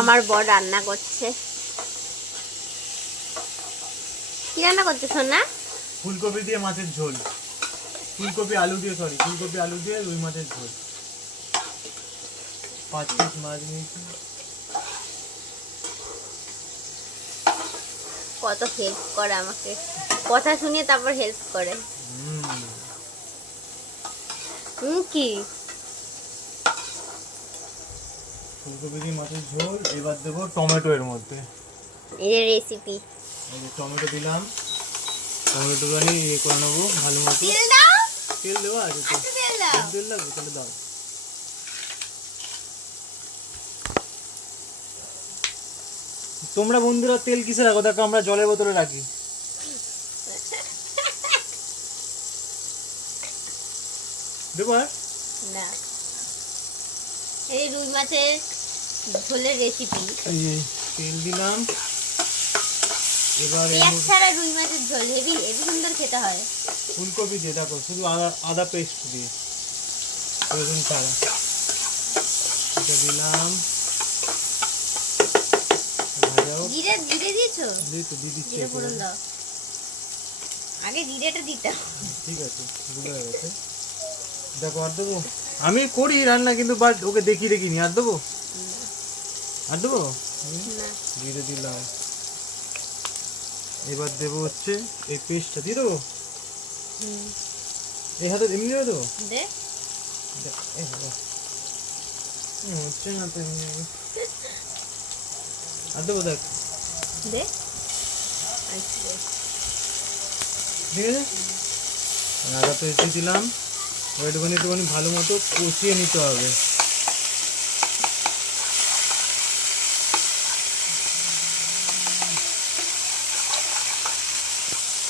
আমার বর রান্না করছে। কি রান্না করছে সোনা? ফুলকপি দিয়ে মাছের ঝোল, ফুলকপি আলু দিয়ে রুই মাছের ঝোল। 5 পিস মাছ নিয়েছি। কত হেল্প করে আমাকে, কথা শুনিয়ে তারপর হেল্প করে। কি ফুলকপি দিয়ে মাছের ঝোল। এবার দেবো টমেটো এর মধ্যে। এই যে রেসিপি, এই যে টমেটো দিলাম, টমেটো গানি করে নেবো ভালো মতো। তেল দাও, তেল দেওয়া আছে তো? তেল দাও। তেল লাগবে তাহলে দাও। তোমরা বন্ধুরা তেল কিসে রাখো? দেখো আমরা জলের বোতলে রাখি। দেখো না, এই রুই মাছের ঝোলের রেসিপি। তেল দিলাম। এবার পেঁয়াজ ছাড়া রুই মাছের ঝোল হেভি হেভি সুন্দর খেতে হয়। ফুলকপি দিয়ে দেখো, শুধু আদা পেস্ট দিয়ে, রসুন ছাড়া। এটা দিলাম। ভাজাও। জিরে দিয়েছো? দিয়ে দিচ্ছি। জিরে ফোড়ন দাও। আগে জিরেটা দিতে। ঠিক আছে, ভুলে গেছে। দেখো আর দেবো? আমি করি রান্না কিন্তু বাট ওকে দেখিনি। আর দেবো? না, জিরে দিলাম। এবার দেবো হচ্ছে এই পেস্টটা দিয়ে দেবো। এই হাতে এমনি দিয়ে দেবো। হচ্ছে না তো এমনি। আর দেবো? দেখ ঠিক আছে। আদা পেস্ট দিলাম। একটুখানি ভালো মতো কষিয়ে নিতে হবে।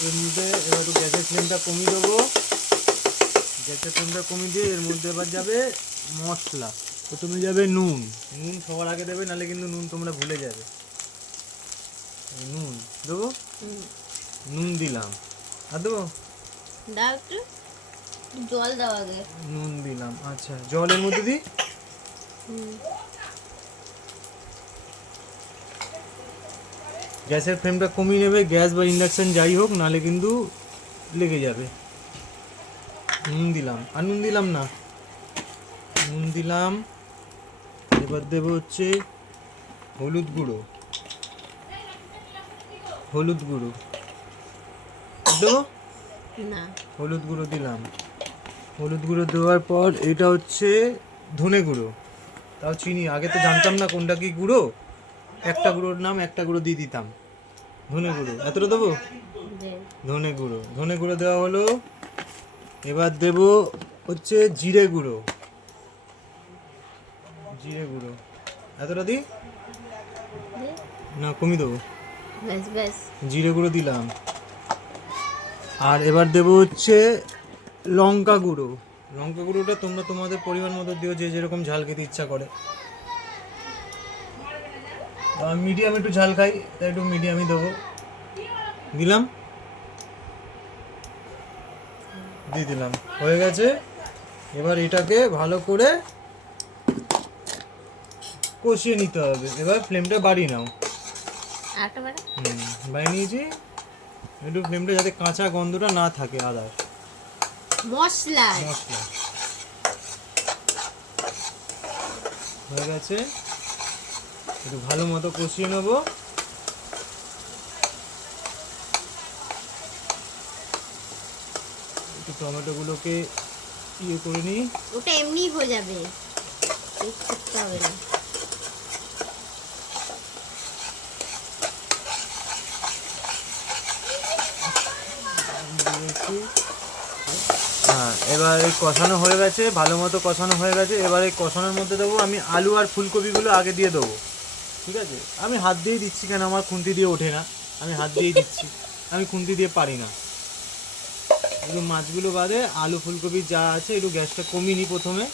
এর মধ্যে এবার একটু গ্যাসের ফ্লেমটা কমিয়ে দেবো। গ্যাসের ফ্লেমটা কমিয়ে দিয়ে এর মধ্যে এবার যাবে মশলা। প্রথমে যাবে নুন। নুন সবার আগে দেবে, নাহলে কিন্তু নুন তোমরা ভুলে যাবে। নুন দেবো। নুন দিলাম। আর দেবো? দাও একটু জল দাও আগে। নুন দিলাম। আচ্ছা, জলের মধ্যে দিই। গ্যাসের ফ্লেমটা কমিয়ে নেবে, গ্যাস বা ইন্ডাকশন যাই হোক, নাহলে কিন্তু লেগে যাবে। নুন দিলাম। আর নুন দিলাম না। নুন দিলাম। এবার দেবো হচ্ছে হলুদ গুঁড়ো। দেবো না? হলুদ গুঁড়ো দিলাম। হলুদ গুঁড়ো দেওয়ার পর এটা হচ্ছে ধনে গুঁড়ো। তাও চিনি, আগে তো জানতাম না কোনটা কি গুঁড়ো। একটা গুঁড়োর নাম একটা গুঁড়ো দিয়ে দিতাম। ধনে গুঁড়ো এতটা দেবো। ধনে গুঁড়ো দেওয়া হলো। এবার দেবো হচ্ছে জিরে গুঁড়ো। এতটা দিই না, কমিয়ে দেবো? জিরে গুঁড়ো দিলাম। আর এবার দেবো হচ্ছে লঙ্কা গুঁড়োটা তোমরা তোমাদের পরিমাণ মতো দিও, যে যেরকম ঝাল খেতে ইচ্ছা করে। মিডিয়াম একটু ঝাল খাই, তাই একটু মিডিয়ামই দেবো। দিলাম। দিয়ে দিলাম। হয়ে গেছে। এবার এটাকে ভালো করে কষিয়ে নিতে হবে। এবার ফ্লেমটা বাড়িয়ে নাও। বাড়িয়ে নিয়েছি। একটু ফ্লেমটা যাতে কাঁচা গন্ধটা না থাকে আদার মশলা হয়ে গেছে। একটু ভালো মতো কষিয়ে নেবো। একটু টমেটোগুলোকে করে নিই। ওটা এমনি হয়ে যাবে, হবে না। হ্যাঁ, এবার এই কষানো হয়ে গেছে, ভালো মতো কষানো হয়ে গেছে। এবার এই কষানোর মধ্যে দেবো আমি আলু আর ফুলকপিগুলো আগে দিয়ে দেবো। ঠিক আছে, আমি হাত দিয়েই দিচ্ছি, কেন আমার খুন্তি দিয়ে ওঠে না। আমি হাত দিয়েই দিচ্ছি, আমি খুন্তি দিয়ে পারি না। একটু মাছগুলো বাদে আলু ফুলকপি যা আছে একটু গ্যাসটা কমিয়ে নিই প্রথমে।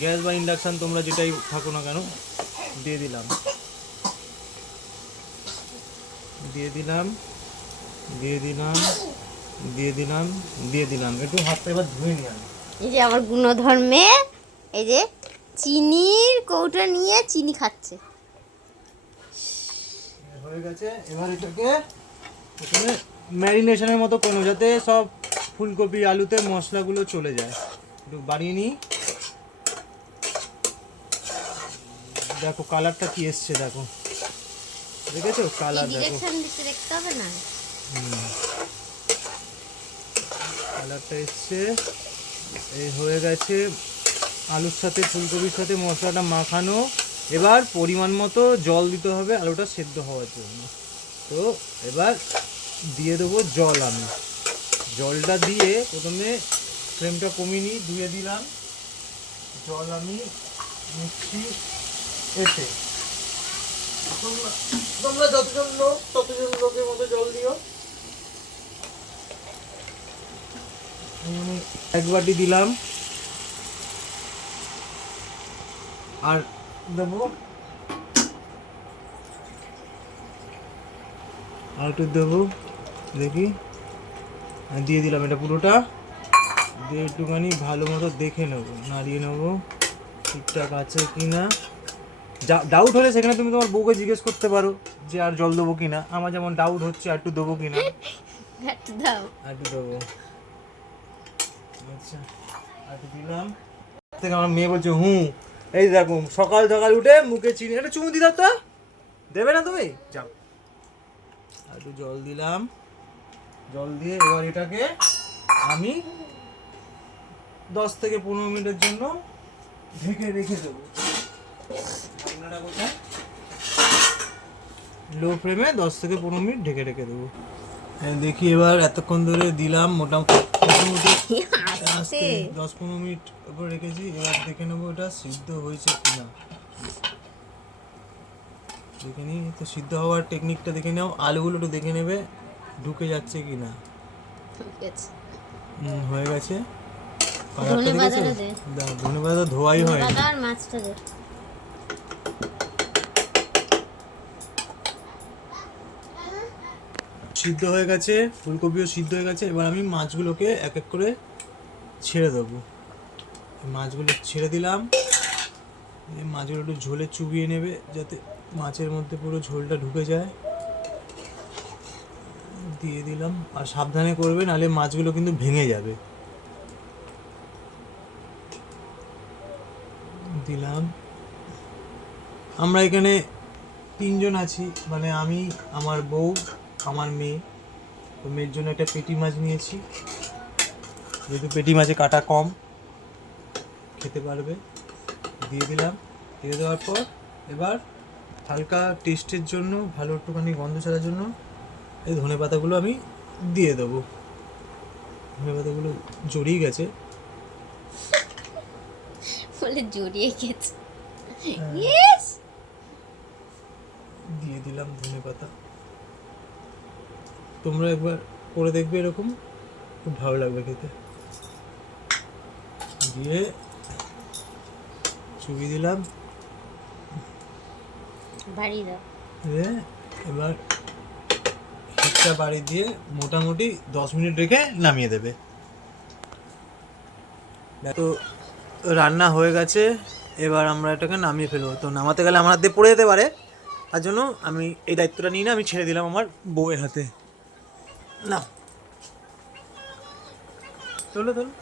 গ্যাস বা ইন্ডাকশান তোমরা যেটাই থাকো না কেন। দিয়ে দিলাম। একটু হাতটা এবার ধুয়ে নিই আমি। এই যে আমার গুণধর্মে এই যে চিনির কৌটা নিয়ে চিনি খাচ্ছে। হয়ে গেছে। এবার এটাকে প্রথমে ম্যারিনেশনের মতো কোনো, যাতে সব ফুলকপি আলুতে মশলাগুলো চলে যায়। একটু বাড়িয়ে নিই। দেখো কালারটা কি এসছে, দেখো দেখেছো কালার, দেখো ডিরেকশন দিতে দেখতে হবে না। কালারটা এসছে। এই হয়ে গেছে আলুর সাথে ফুলকপির সাথে মশলাটা মাখানো। এবার পরিমাণ মতো জল দিতে হবে আলুটা সেদ্ধ হওয়ার জন্য। তো এবার দিয়ে দেবো জল। আমি জলটা দিয়ে প্রথমে ফ্লেমটা কমিয়ে নিই, ধুয়ে দিলাম জল। আমি মিক্সি এতে, তোমরা যতজন লোক ততজন লোকের মতো জল দিও। এক বাটি দিলাম, আর দেবো আর একটু দেবো, দেখি, আর দিয়ে দিলাম এটা পুরোটা। দিয়ে একটুখানি ভালো মতো দেখে নেবো, নাড়িয়ে নেবো ঠিকঠাক আছে কি না। ডাউট হলে সেখানে তুমি তোমার বউকে জিজ্ঞেস করতে পারো যে আর জল দেবো কি না। আমার যেমন ডাউট হচ্ছে আর একটু দেবো কি না। একটু দাও। আর একটু দেবো, আচ্ছা আর একটু দিলাম। থেকে আমার মেয়ে বলছে এই দেখো সকাল সকাল উঠে মুখে চিনি, একটা চুমু দিদার তো দেবে না তুমি, যাও। আর একটু জল দিলাম, জল দিয়ে এবার এটাকে আমি 10 থেকে 15 মিনিটের জন্য ঢেকে রেখে দেবো। আপনারা কোথায়? লো ফ্লেমে 10 থেকে 15 মিনিট ঢেকে রেখে দেবো। দেখি এবার এতক্ষণ ধরে দিলাম, মোটামুটি 10-15 মিনিট উপর রেখেছি। এবার দেখে নেবো এটা সিদ্ধ হয়েছে কিনা। দেখে নিই তো, সিদ্ধ হওয়ার টেকনিকটা দেখে নাও। আলুগুলো একটু দেখে নেবে ঢুকে যাচ্ছে কিনা। হয়ে গেছে। ধন্যবাদ, ধোয়াই হয় সিদ্ধ হয়ে গেছে, ফুলকপিও সিদ্ধ হয়ে গেছে। এবার আমি মাছগুলোকে এক এক করে ছেড়ে দেবো। মাছগুলো ছেড়ে দিলাম। এই মাছগুলো একটু ঝোলে চুবিয়ে নেবে যাতে মাছের মধ্যে পুরো ঝোলটা ঢুকে যায়। দিয়ে দিলাম, আর সাবধানে করবে নাহলে মাছগুলো কিন্তু ভেঙে যাবে। দিলাম। আমরা এখানে 3 জন আছি, মানে আমি, আমার বউ, আমার মেয়ে। তো মেয়ের জন্য একটা পেটি মাছ নিয়েছি, যেহেতু পেটি মাছে কাটা কম, খেতে পারবে। দিয়ে দিলাম। দিয়ে দেওয়ার পর এবার হালকা টেস্টের জন্য, ভালো একটুখানি গন্ধ ছাড়ার জন্য এই ধনেপাতাগুলো আমি দিয়ে দেবো। ধনেপাতাগুলো জড়িয়ে গেছে, বলে জড়িয়ে গেছে। দিয়ে দিলাম ধনেপাতা। তোমরা একবার করে দেখবে, এরকম খুব ভালো লাগবে খেতে। দিয়ে চুবিয়ে দিলাম। বাড়ি দাও। এবার হিটটা বাড়ি দিয়ে মোটামুটি 10 মিনিট রেখে নামিয়ে দেবে। তো রান্না হয়ে গেছে, এবার আমরা এটাকে নামিয়ে ফেলবো। তো নামাতে গেলে আমার হাতে পড়ে যেতে পারে, তার জন্য আমি এই দায়িত্বটা নিয়ে আমি ছেড়ে দিলাম আমার বউয়ের হাতে। না, তোলো তোলো।